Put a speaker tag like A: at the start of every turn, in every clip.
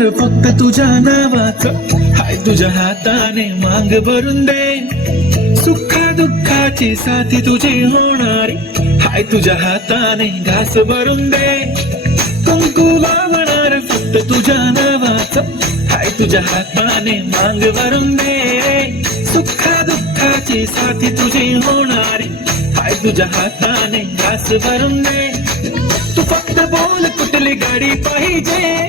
A: फक्त तुझ्या नावाचं. हाय तुझ्या हाताने मांग भरून दे. सुखा दुःखाची साथी तुझी होणारी. हाय तुझ्या हाताने घास भरून दे. कुंकू वावणार फक्त तुझ्या नावाच. हाय तुझ्या हाताने मांग भरून दे. सुखा दुःखाची साथी तुझी होणारी. हाय तुझ्या हाताने घास भरून दे. तू फक्त बोल कुठली गाडी पाहिजे?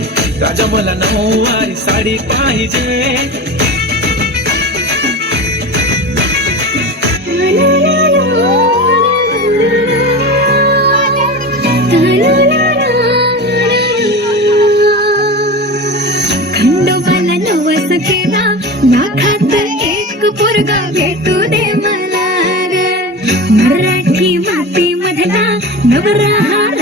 A: राजा मला नऊवारी साडी पाहिजे।
B: एक भेटू दे मराठी माती मधला नवरा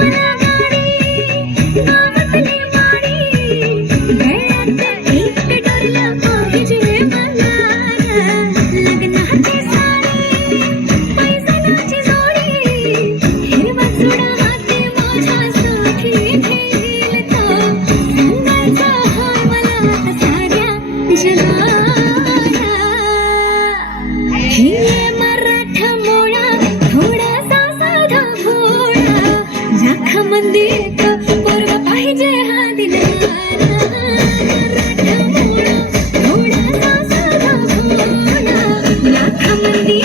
B: नको मला come and be